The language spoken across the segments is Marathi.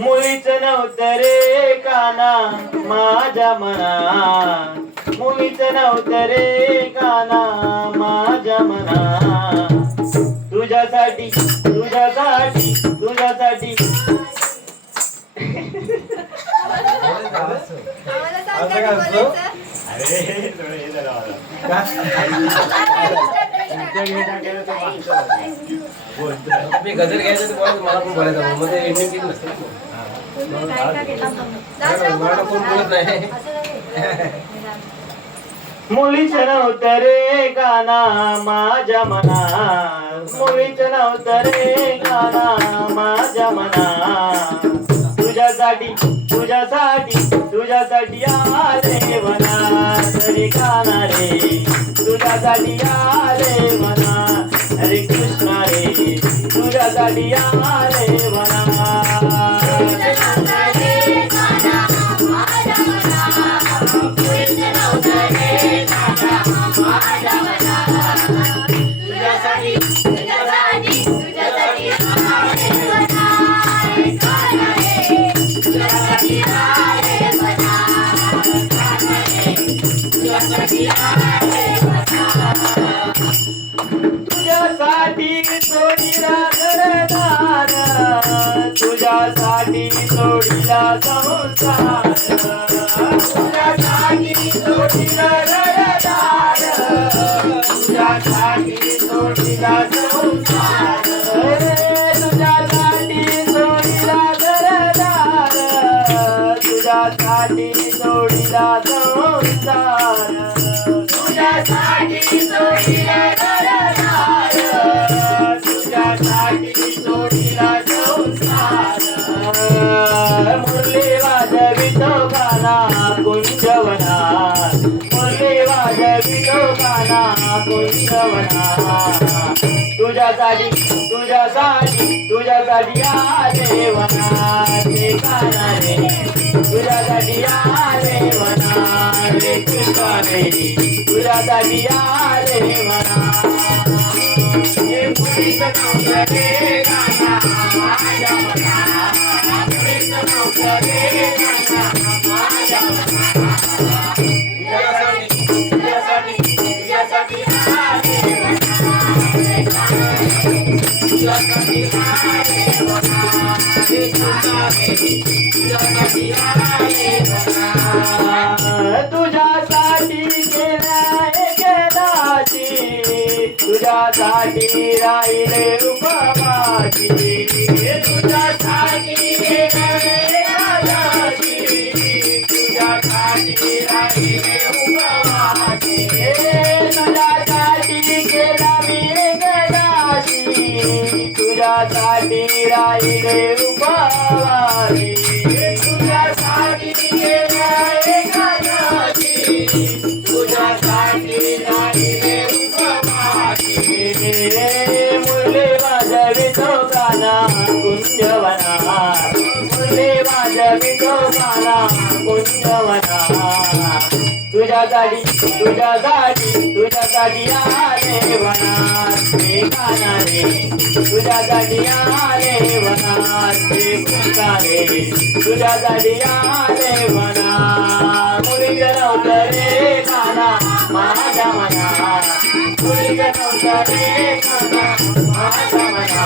मुलीच नव्हतं रे काना माझ्या मना, मुलीच नव्हतं रे काना माझ्या मना, तुझ्यासाठी तुझ्यासाठी तुझ्यासाठी मी गजर घ्यायचं तर मला पण बोलायचं मध्ये एंडिंग केली नसतं मला कोण बोलत नाही. मुलीच नव्हतं रे गाना माझ्या मना, मुलीच नव्हतं रे गाना माझ्या मना, तुझ्यासाठी तुझ्यासाठी तुझ्यासाठी आले मना रे गाना रे, तुझ्यासाठी आले मना हरे कृष्णा रे, तुझ्यासाठी आले मना. तुझ्यासाठी सोडीला घरदार, तुझ्यासाठी सोडीला संसार, तुझ्यासाठी सोडीला घरदार, तुझ्यासाठी सोडीला संसार, तुझ्यासाठी सोडीला घरदार, तुझ्यासाठी सोडीला संसार, तुझ्यासाठी सोडीला घरदार, तुझ्यासाठी सोडीला संसार, मुरली वाजवितो गाना कुंजवनात, मुरली वाजवितो गाना कुंजवनात, तुझ्यासाठी तुझ्यासाठी तुझ्यासाठी आले वनात रे गाना रे, तुझ्यासाठी आले वनात रे कृष्णा रे, तुझ्यासाठी आले वनात. हे मुलीच नव्हतं रे गाना माझ्या मना, मुलीच नव्हतं रे गाना माझ्या मना, तुझ्यासाठी तुझ्यासाठी तुझ्यासाठी आले वनात रे गाना रे, तुझ्यासाठी आले वनात रे कृष्णा रे, तुझ्यासाठी आले वनात. तुझ्यासाठी गेला एकदाची, तुझ्यासाठी राहिले उपवासी, तुझ्यासाठी गेला एकदाची, तुझ्यासाठी राहिले उपवासी, तुझ्यासाठी गेला मी एकदाची, तुझ्यासाठी राहिले उपवासी, तुझ्यासाठी गेला एकदाची, तुझ्यासाठी राहिले उपवासी. मुरली वाजवितो गाना कुंजवनात, मुरली वाजवितो गाना कुंजवनात, तुझ्यासाठी तुझ्यासाठी तुझ्यासाठी आले वनात रे गाना रे, तुझ्यासाठी आले वनात रे कृष्णा रे, तुझ्यासाठी आले वनात. मुलीच नव्हतं रे गाना माझ्या मना, मुलीच नव्हतं रे गाना माझ्या मना,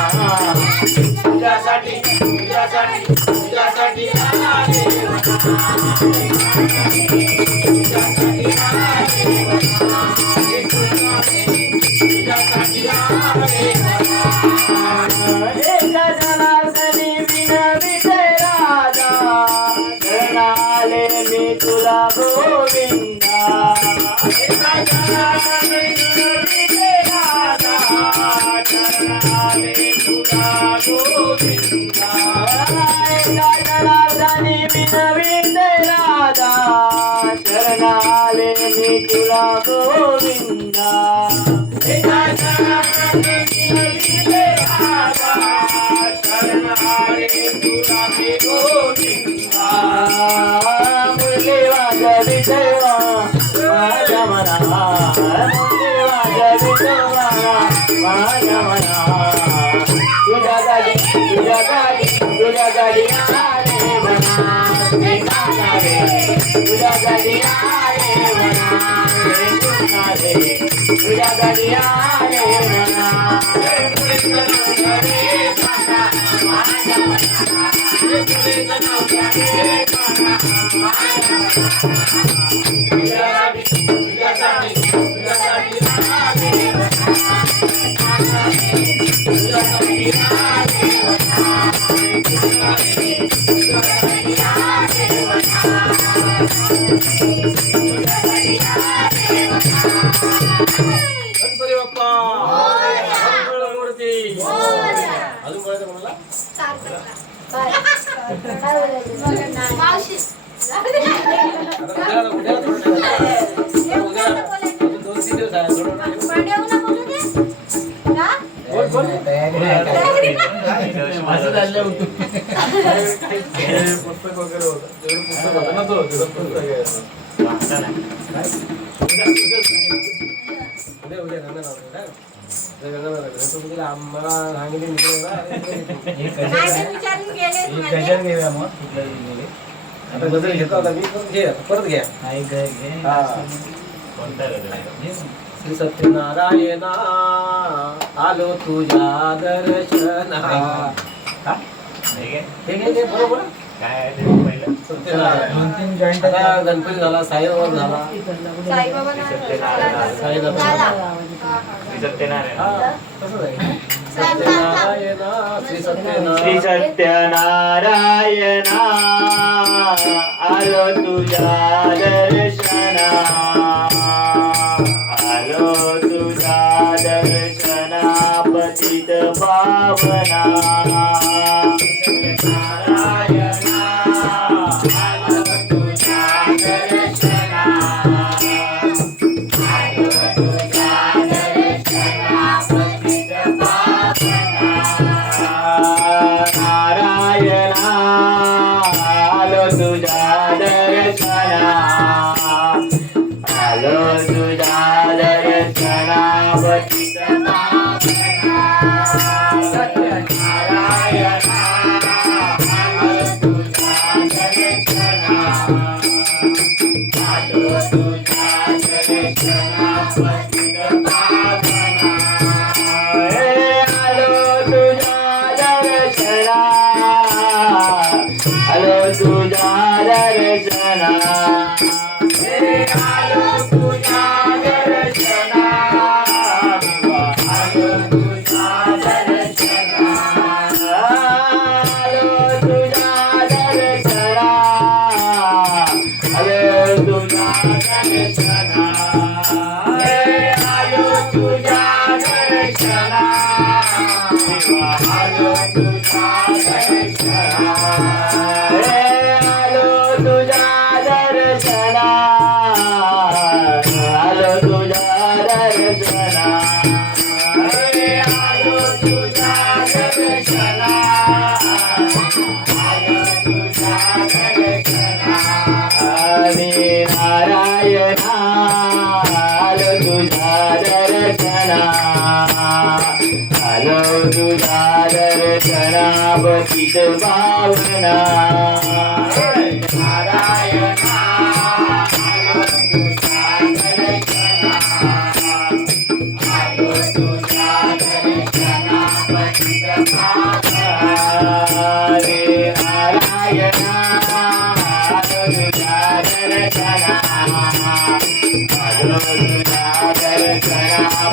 तुझ्यासाठी तुझ्यासाठी तुझ्यासाठी आले वनात रे गाना रे, तुझ्यासाठी आले वनात रे कृष्णा रे, तुझ्यासाठी आले वनात. एका जनार्दनी विनविते राधा, शरणाले मी तुला गोविंदा, एका जनार्दनी विनविते राधा, शरणाले तुला गोविंदा, एका जनार्दनी विनविते राधा, शरणाले मी तुला गोविंदा, एका जनार्दनी विनविते राधा, शरणाले तुला मी गोविंदा. मुरली विठोबा माझ्या मना मुंगी विठोबा माझ्या मना तुझ्या गाडी आले मना तुझ्या गाडी आले मना तुझ्या गाडी आले मना गणपती बाप्पा मंगळमूर्ती अजून बोलायचं कोणाला उद्या 2-3 दिवस आहे असं चाललंय पुस्तक वगैरे होतं पुस्तक होतं ना तो उद्या आम्हाला सांगितले गजर घेऊया मग आता गजर घेतला होता मी घे परत घ्या श्री सत्यनारायणा आलो तुझ्या दर्शना हे बरोबर सत्यनारायण 2-3 जॉईंट गणपती झाला साईबाबा झाला सत्यनारायण श्री सत्यनारायण आलो तुझ्या दर्शना आलो तुझ्या दर्शना पतित पावना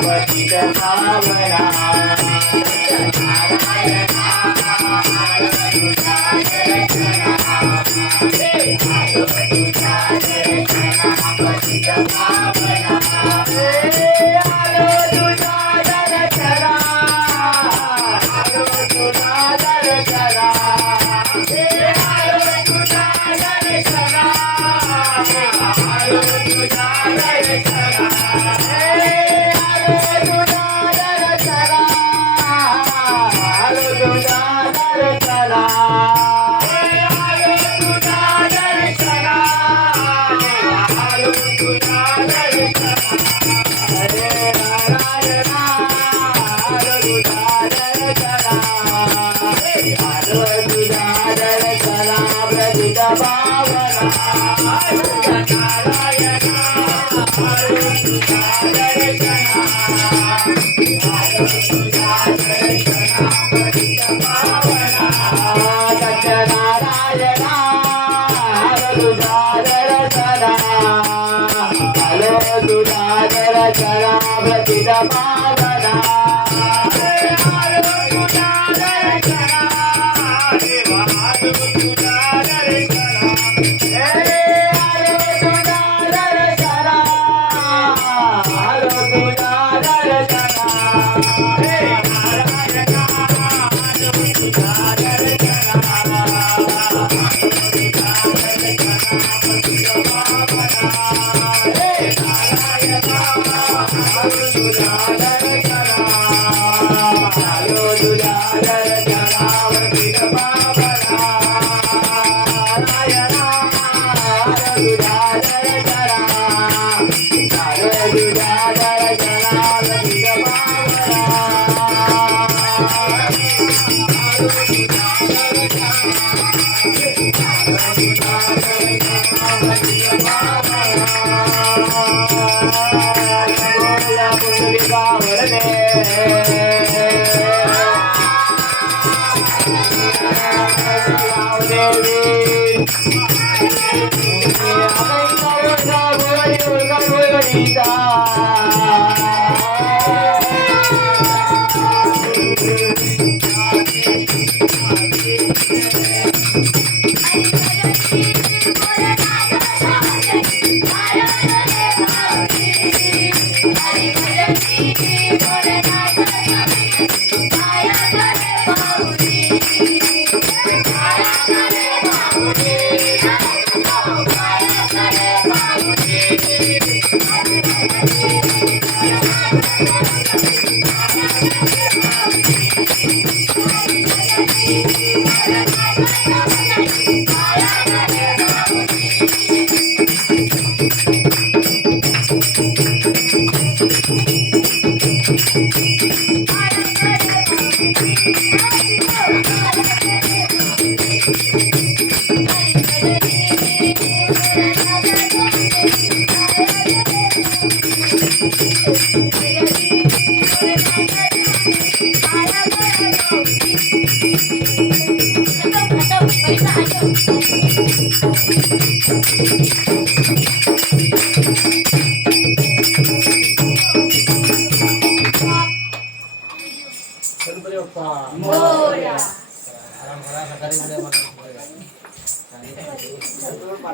पतित भावना तुझ्या दर्शना हरे नारायणा आलो तुझ्या दर्शना आलो तुझ्या दर्शना प्रथित पावना तुझ्या नारायणा आलो तुझ्या दर्शना आलो तुझ्या दर्शना प्रथित पावना सत्यनारायणा आलो तुझ्या दर्शना आलो तुझ्या दर्शना प्रथित पावना आलो तुझ्या दर्शना देवा आलो तुझ्या दर्शना आलो तुझ्या दर्शना आलो तुझ्या दर्शना हे नारायणा आलो तुझ्या दर्शना आलो तुझ्या दर्शना प्रथित पावना हे नारायणा आलो तुझ्या दर्शना आलो तुझ्या दर्शना प्रथित पावना नारायणा आलो तुझ्या दर्शना आलो तुझ्या दर्शना प्रथित पावना आलो तुझ्या दर्शना गणपती बाप्पा मोरया. आराम करा सकाळी उद्या मला